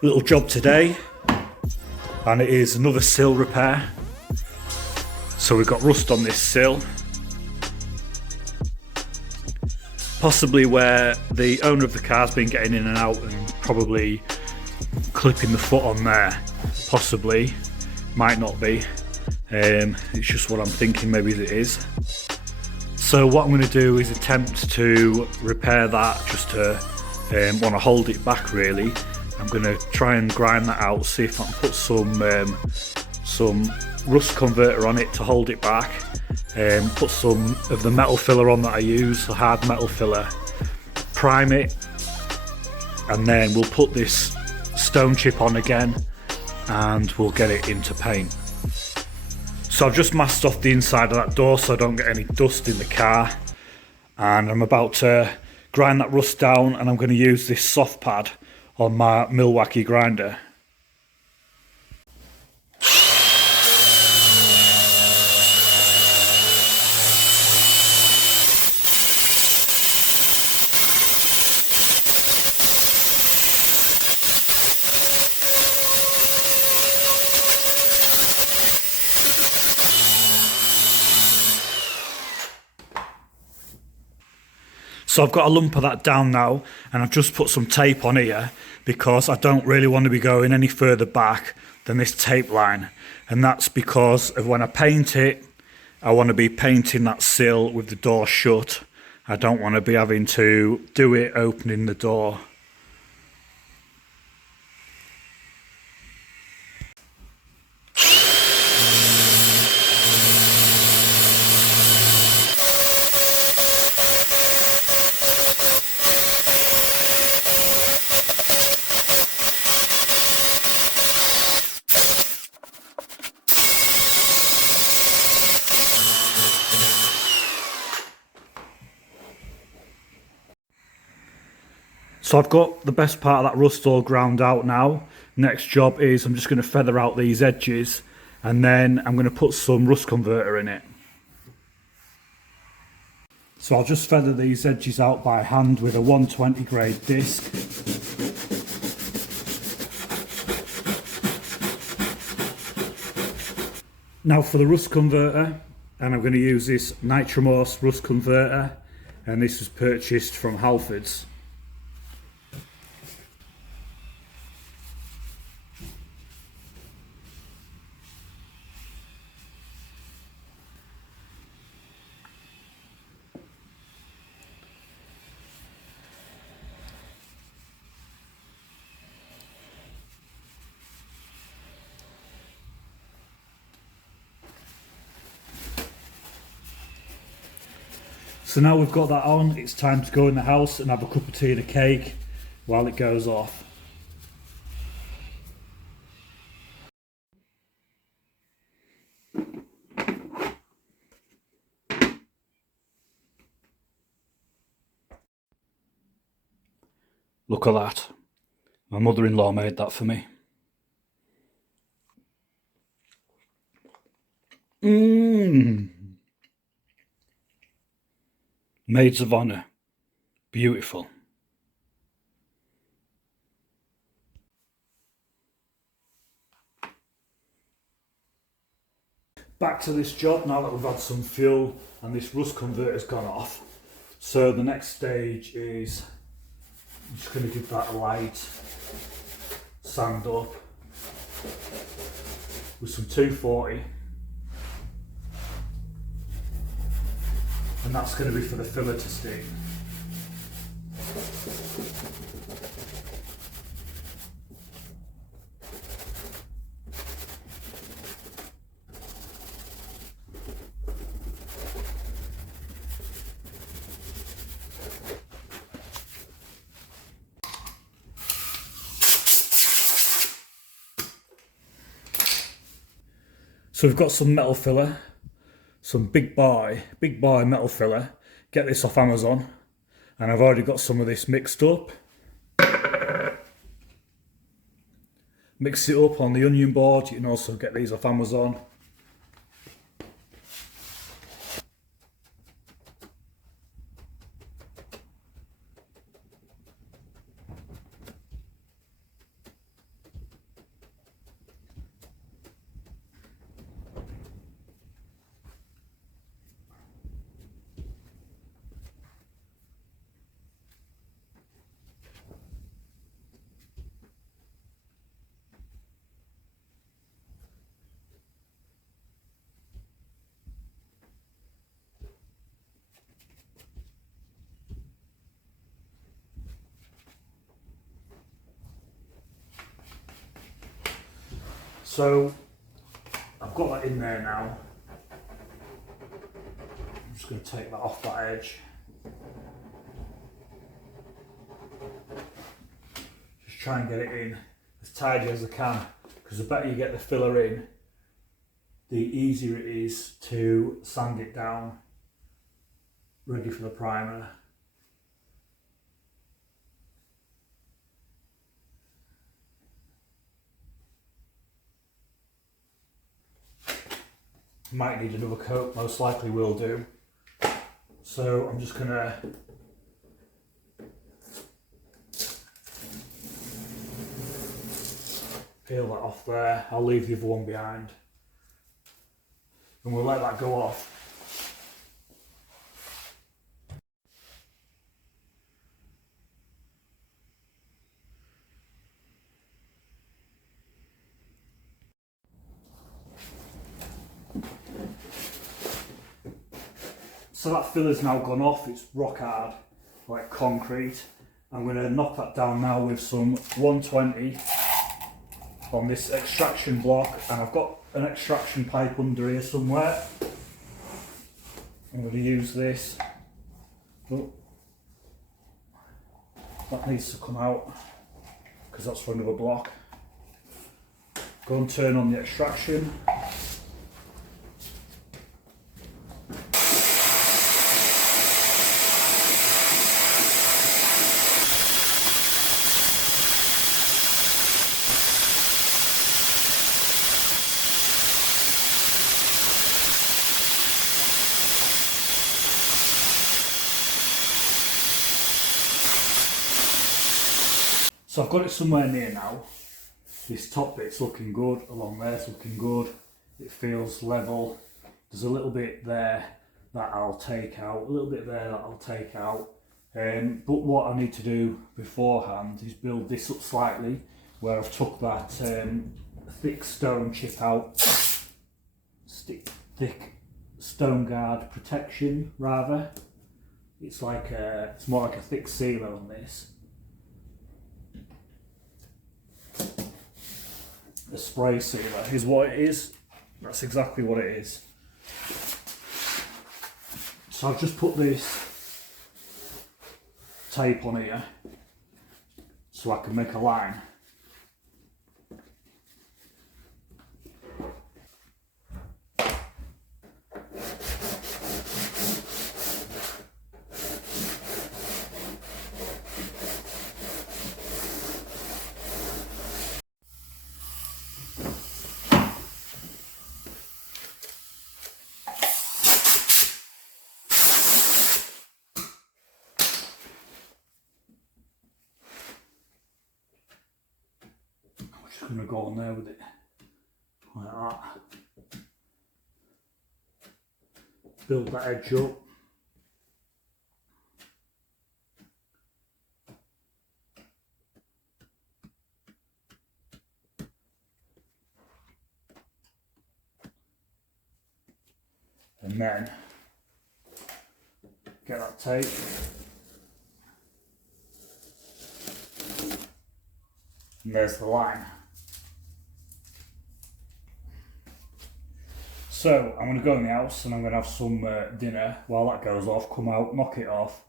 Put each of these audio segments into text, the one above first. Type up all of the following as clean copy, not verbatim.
Little job today, and it is another sill repair. So we've got rust on this sill, possibly where the owner of the car's been getting in and out and probably clipping the foot on there. Possibly, might not be. It's just what I'm thinking, maybe it is. So what I'm going to do is attempt to repair that, just to want to hold it back really. I'm going to try and grind that out, see if I can put some rust converter on it to hold it back. Put some of the metal filler on that I use, the hard metal filler, prime it, and then we'll put this stone chip on again and we'll get it into paint. So I've just masked off the inside of that door so I don't get any dust in the car, and I'm about to grind that rust down, and I'm going to use this soft pad on my Milwaukee grinder. So I've got a lump of that down now, and I've just put some tape on here because I don't really want to be going any further back than this tape line. And that's because of when I paint it, I want to be painting that sill with the door shut. I don't want to be having to do it opening the door. So I've got the best part of that rust all ground out now. Next job is I'm just going to feather out these edges, and then I'm going to put some rust converter in it. So I'll just feather these edges out by hand with a 120 grade disc. Now for the rust converter, and I'm going to use this Nitromorse rust converter, and this was purchased from Halfords. So now we've got that on, it's time to go in the house and have a cup of tea and a cake while it goes off. Look at that. My mother-in-law made that for me. Maids of honour. Beautiful. Back to this job now that we've had some fuel and this rust converter's gone off. So the next stage is I'm just going to give that a light sand up with some 240, and that's going to be for the filler to stick. So we've got some metal filler, some big boy metal filler. Get this off Amazon, and I've already got some of this mixed up. Mix it up on the onion board. You can also get these off Amazon. So I've got that in there now. I'm just going to take that off that edge. Just try and get it in as tidy as I can, because the better you get the filler in, the easier it is to sand it down, ready for the primer. Might need another coat, most likely will do. So I'm just going to peel that off there. I'll leave the other one behind. And we'll let that go off. So that filler's now gone off, it's rock hard, like concrete. I'm going to knock that down now with some 120 on this extraction block, and I've got an extraction pipe under here somewhere. I'm going to use this. Oh, that needs to come out because that's for another block. Go and turn on the extraction. So I've got it somewhere near now. This top bit's looking good, along there's looking good. It feels level. There's a little bit there that I'll take out, a little bit there that I'll take out. But what I need to do beforehand is build this up slightly, where I've took that thick stone chip out, thick stone guard protection rather. It's like it's more like a thick sealer on this. The spray sealer is what it is. That's exactly what it is. So I've just put this tape on here so I can make a line. I'm going to go on there with it like that. Build that edge up. And then get that tape. And there's the line. So I'm going to go in the house and I'm going to have some dinner. While that goes off, come out, knock it off,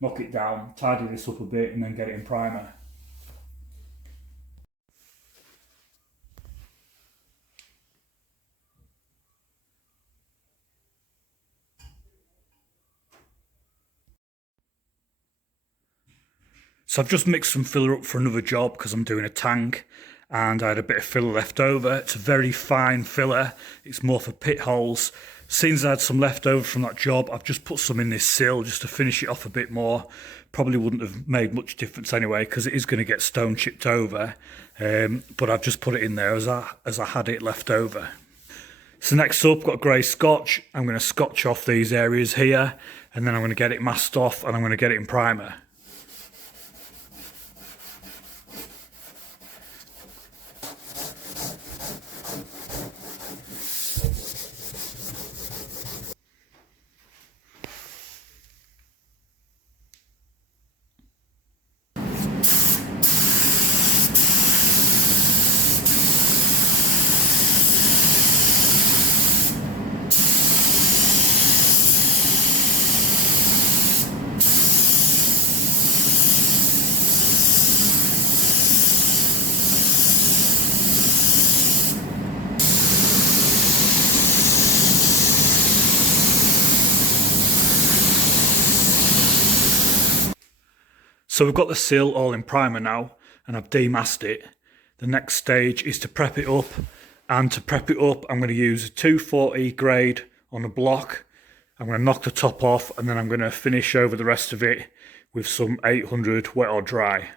knock it down, tidy this up a bit and then get it in primer. So I've just mixed some filler up for another job because I'm doing a tank and I had a bit of filler left over. It's a very fine filler, it's more for pit holes. Since I had some left over from that job, I've just put some in this sill just to finish it off a bit more. Probably wouldn't have made much difference anyway because it is going to get stone chipped over, but I've just put it in there as I had it left over. So next up, got grey scotch. I'm going to scotch off these areas here and then I'm going to get it masked off and I'm going to get it in primer. So we've got the sill all in primer now, and I've demasked it. The next stage is to prep it up, and to prep it up I'm going to use a 240 grade on a block. I'm going to knock the top off, and then I'm going to finish over the rest of it with some 800 wet or dry.